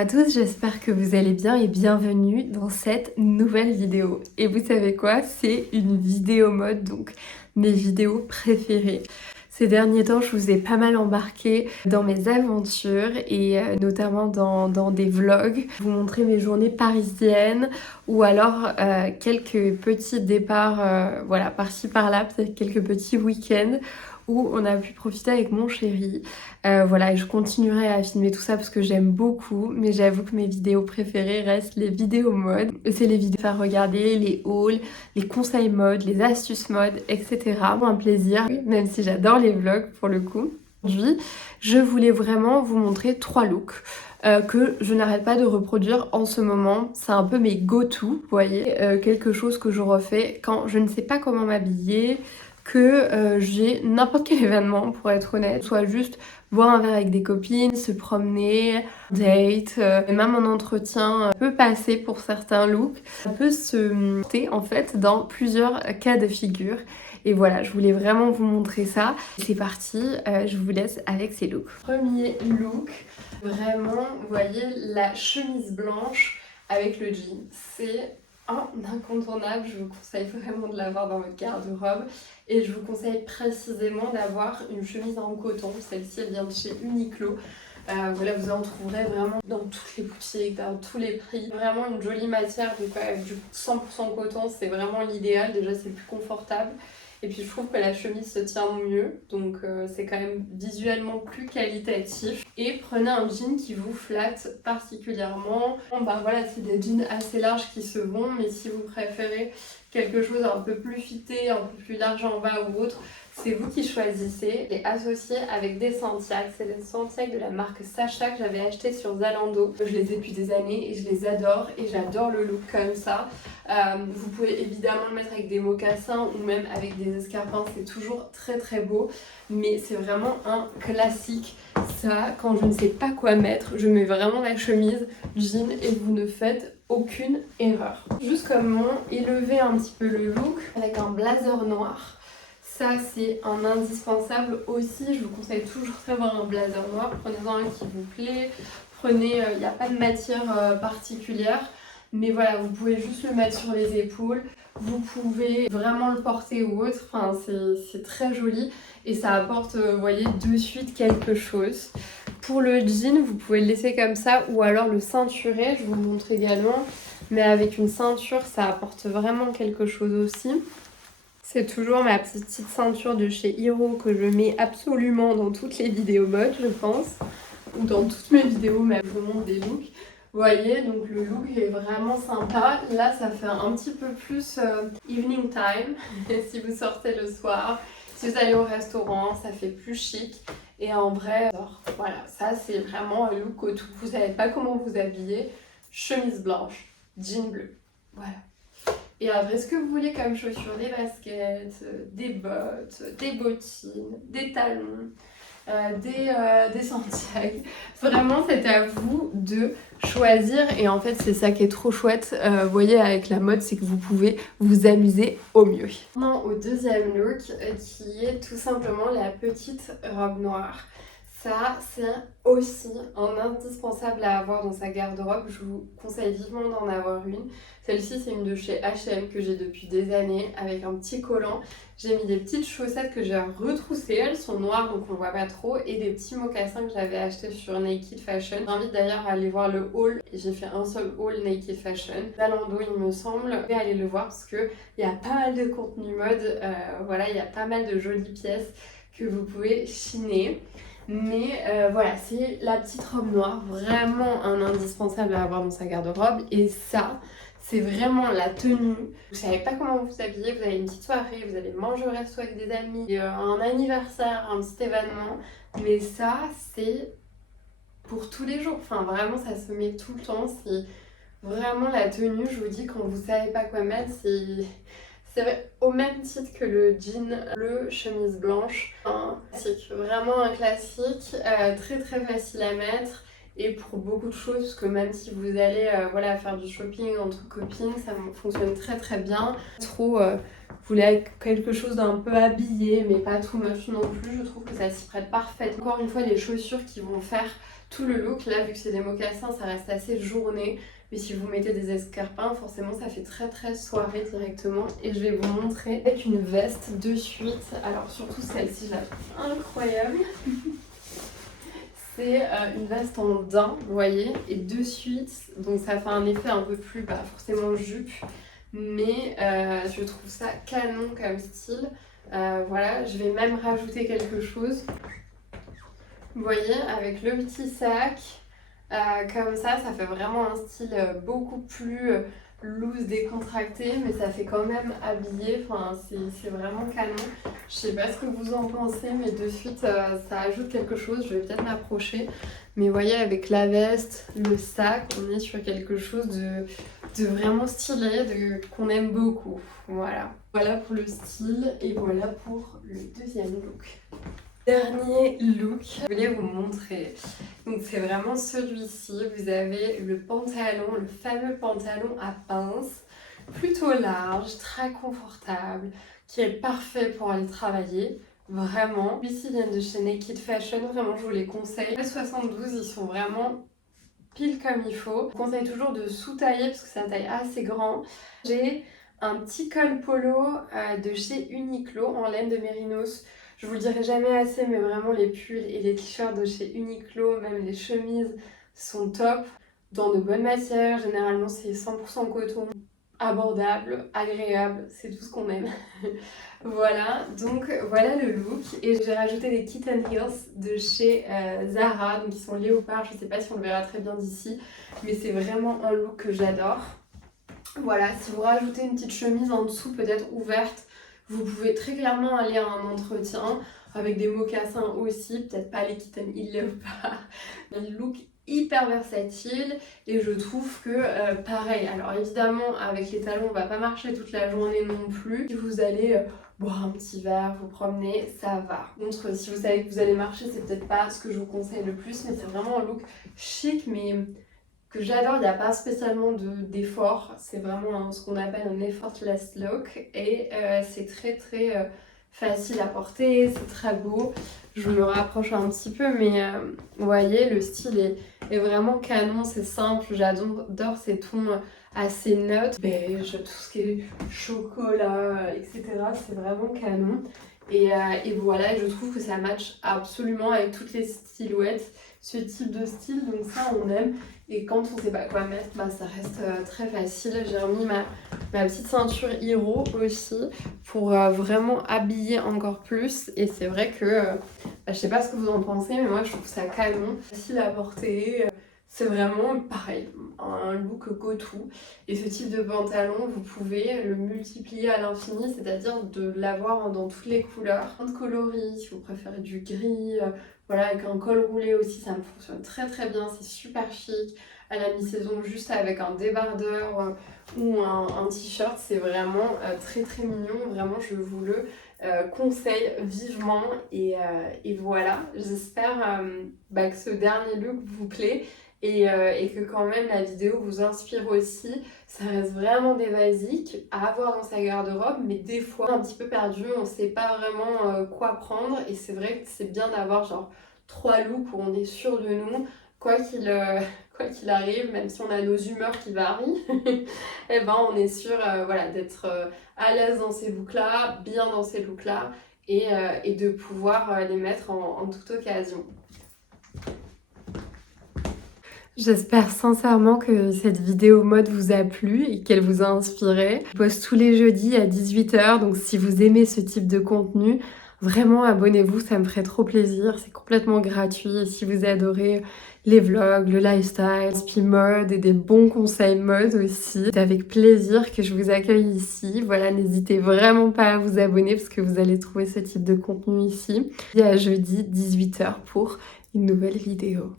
À tous, j'espère que vous allez bien et bienvenue dans cette nouvelle vidéo. Et vous savez quoi? C'est une vidéo mode, donc mes vidéos préférées. Ces derniers temps, je vous ai pas mal embarqué dans mes aventures et notamment dans des vlogs. Vous montrer mes journées parisiennes ou alors quelques petits départs voilà, par-ci par-là, peut-être quelques petits week-ends où on a pu profiter avec mon chéri. Voilà, et je continuerai à filmer tout ça parce que j'aime beaucoup, mais j'avoue que mes vidéos préférées restent les vidéos mode. C'est les vidéos à regarder, les hauls, les conseils mode, les astuces mode, etc. Un plaisir, même si j'adore les vlogs pour le coup. Aujourd'hui, je voulais vraiment vous montrer 3 looks que je n'arrête pas de reproduire en ce moment. C'est un peu mes go-to, vous voyez, quelque chose que je refais quand je ne sais pas comment m'habiller, que j'ai n'importe quel événement pour être honnête, soit juste boire un verre avec des copines, se promener, date, et même en entretien peut passer pour certains looks. Ça peut se monter en fait dans plusieurs cas de figure. Et voilà, je voulais vraiment vous montrer ça. C'est parti, je vous laisse avec ces looks. Premier look, vraiment, vous voyez la chemise blanche avec le jean. C'est un incontournable, je vous conseille vraiment de l'avoir dans votre garde-robe et je vous conseille précisément d'avoir une chemise en coton. Celle-ci elle vient de chez Uniqlo. Voilà, vous en trouverez vraiment dans toutes les boutiques, dans tous les prix. Vraiment une jolie matière, donc du 100% coton, c'est vraiment l'idéal. Déjà c'est le plus confortable. Et puis je trouve que la chemise se tient mieux, donc c'est quand même visuellement plus qualitatif. Et prenez un jean qui vous flatte particulièrement. Bon, bah voilà, c'est des jeans assez larges qui se vont, mais si vous préférez quelque chose un peu plus fité, un peu plus large en bas ou autre, c'est vous qui choisissez. Et associé avec des Santiago, c'est des Santiago de la marque Sacha que j'avais acheté sur Zalando. Je les ai depuis des années et je les adore et j'adore le look comme ça. Vous pouvez évidemment le mettre avec des mocassins ou même avec des escarpins, c'est toujours très très beau, mais c'est vraiment un classique. Ça, quand je ne sais pas quoi mettre, je mets vraiment la chemise, jean et vous ne faites aucune erreur. Juste comment élever un petit peu le look avec un blazer noir. Ça, c'est un indispensable aussi. Je vous conseille toujours d'avoir un blazer noir. Prenez-en un qui vous plaît. Prenez, il n'y a pas de matière particulière. Mais voilà, vous pouvez juste le mettre sur les épaules. Vous pouvez vraiment le porter ou autre. Enfin, c'est très joli. Et ça apporte, vous voyez, de suite quelque chose. Pour le jean, vous pouvez le laisser comme ça. Ou alors le ceinturer. Je vous le montre également. Mais avec une ceinture, ça apporte vraiment quelque chose aussi. C'est toujours ma petite ceinture de chez Hero que je mets absolument dans toutes les vidéos mode, je pense. Ou dans toutes mes vidéos, mais je vous montre des looks. Vous voyez, donc le look est vraiment sympa. Là, ça fait un petit peu plus evening time. Si vous sortez le soir, si vous allez au restaurant, ça fait plus chic. Et en vrai, voilà, ça c'est vraiment un look au tout. Vous savez pas comment vous habiller. Chemise blanche, jean bleu. Voilà. Et après, ce que vous voulez comme chaussures, des baskets, des bottes, des bottines, des talons, des Santiago. Vraiment, c'est à vous de choisir. Et en fait, c'est ça qui est trop chouette, vous voyez, avec la mode, c'est que vous pouvez vous amuser au mieux. Maintenant, au deuxième look, qui est tout simplement la petite robe noire. Ça, c'est aussi un indispensable à avoir dans sa garde-robe. Je vous conseille vivement d'en avoir une. Celle-ci, c'est une de chez H&M que j'ai depuis des années avec un petit collant. J'ai mis des petites chaussettes que j'ai retroussées. Elles sont noires, donc on voit pas trop. Et des petits mocassins que j'avais achetés sur Naked Fashion. J'invite d'ailleurs à aller voir le haul. J'ai fait un seul haul Naked Fashion. Zalando, il me semble. Et allez le voir parce qu'il y a pas mal de contenu mode. Voilà, il y a pas mal de jolies pièces que vous pouvez chiner. Mais voilà, c'est la petite robe noire, vraiment un indispensable à avoir dans sa garde-robe. Et ça, c'est vraiment la tenue. Vous savez pas comment vous habiller, vous avez une petite soirée, vous allez manger au resto avec des amis, un anniversaire, un petit événement. Mais ça, c'est pour tous les jours. Enfin, vraiment, ça se met tout le temps. C'est vraiment la tenue, je vous dis, quand vous savez pas quoi mettre, c'est au même titre que le jean bleu, chemise blanche. Un classique, vraiment un classique, très très facile à mettre. Et pour beaucoup de choses, parce que même si vous allez voilà, faire du shopping entre copines, ça fonctionne très très bien. Trop, vous voulais quelque chose d'un peu habillé, mais pas too much non plus, je trouve que ça s'y prête parfaitement. Encore une fois, les chaussures qui vont faire tout le look. Là, vu que c'est des mocassins, ça reste assez journée. Mais si vous mettez des escarpins, forcément, ça fait très soirée directement. Et je vais vous montrer avec une veste de suite. Alors, surtout celle-ci, je la trouve incroyable. C'est une veste en daim, vous voyez, et de suite, donc ça fait un effet un peu plus, forcément jupe, mais je trouve ça canon comme style. Voilà, je vais même rajouter quelque chose. Vous voyez, avec le petit sac, comme ça fait vraiment un style beaucoup plus loose, décontracté, mais ça fait quand même habillé, enfin c'est vraiment canon. Je sais pas ce que vous en pensez, mais de suite ça ajoute quelque chose, je vais peut-être m'approcher. Mais vous voyez, avec la veste, le sac, on est sur quelque chose de vraiment stylé, qu'on aime beaucoup. Voilà. Voilà pour le style et voilà pour le deuxième look. Dernier look, je voulais vous montrer. Donc c'est vraiment celui-ci. Vous avez le pantalon, le fameux pantalon à pince, plutôt large, très confortable, qui est parfait pour aller travailler. Vraiment. Celui-ci vient de chez Naked Fashion, vraiment je vous les conseille. Les 72, ils sont vraiment pile comme il faut. Je vous conseille toujours de sous-tailler parce que c'est une taille assez grand. J'ai un petit col polo de chez Uniqlo en laine de mérinos. Je vous le dirai jamais assez, mais vraiment les pulls et les t-shirts de chez Uniqlo, même les chemises, sont top. Dans de bonnes matières, généralement c'est 100% coton. Abordable, agréable, c'est tout ce qu'on aime. Voilà, donc voilà le look. Et j'ai rajouté des kitten heels de chez Zara, donc ils sont léopard, je sais pas si on le verra très bien d'ici, mais c'est vraiment un look que j'adore. Voilà, si vous rajoutez une petite chemise en dessous, peut-être ouverte, vous pouvez très clairement aller à un entretien avec des mocassins aussi, peut-être pas les kitten heels léopard, mais le look hyper versatile et je trouve que pareil, alors évidemment avec les talons on va pas marcher toute la journée non plus, si vous allez boire un petit verre, vous promener, ça va. Contre, si vous savez que vous allez marcher, c'est peut-être pas ce que je vous conseille le plus, mais c'est vraiment un look chic mais que j'adore. Il n'y a pas spécialement d'effort, c'est vraiment ce qu'on appelle un effortless look et c'est très facile à porter, c'est très beau. Je me rapproche un petit peu, mais vous voyez, le style est vraiment canon, c'est simple, j'adore ces tons assez neutres, beige, tout ce qui est chocolat, etc. C'est vraiment canon. Et voilà, je trouve que ça match absolument avec toutes les silhouettes, ce type de style, donc ça on aime. Et quand on sait pas quoi mettre, ça reste très facile. J'ai remis ma petite ceinture Hiro aussi pour vraiment habiller encore plus. Et c'est vrai que, je sais pas ce que vous en pensez, mais moi je trouve ça canon, facile à porter. C'est vraiment pareil, un look go-to. Et ce type de pantalon, vous pouvez le multiplier à l'infini, c'est-à-dire de l'avoir dans toutes les couleurs. De coloris, si vous préférez du gris, voilà, avec un col roulé aussi, ça me fonctionne très bien, c'est super chic. À la mi-saison, juste avec un débardeur ou un t-shirt, c'est vraiment très mignon. Vraiment, je vous le conseille vivement. Et voilà, j'espère que ce dernier look vous plaît. Et que quand même la vidéo vous inspire aussi. Ça reste vraiment des basiques à avoir dans sa garde-robe, mais des fois un petit peu perdu, on sait pas vraiment quoi prendre. Et c'est vrai que c'est bien d'avoir genre 3 looks où on est sûr de nous, quoi qu'il arrive, même si on a nos humeurs qui varient, et on est sûr voilà, d'être à l'aise dans ces looks-là, bien dans ces looks-là, et de pouvoir les mettre en toute occasion. J'espère sincèrement que cette vidéo mode vous a plu et qu'elle vous a inspiré. Je poste tous les jeudis à 18 h, donc si vous aimez ce type de contenu, vraiment abonnez-vous, ça me ferait trop plaisir. C'est complètement gratuit et si vous adorez les vlogs, le lifestyle, puis mode et des bons conseils mode aussi, c'est avec plaisir que je vous accueille ici. Voilà, n'hésitez vraiment pas à vous abonner parce que vous allez trouver ce type de contenu ici. Et à jeudi 18 h pour une nouvelle vidéo.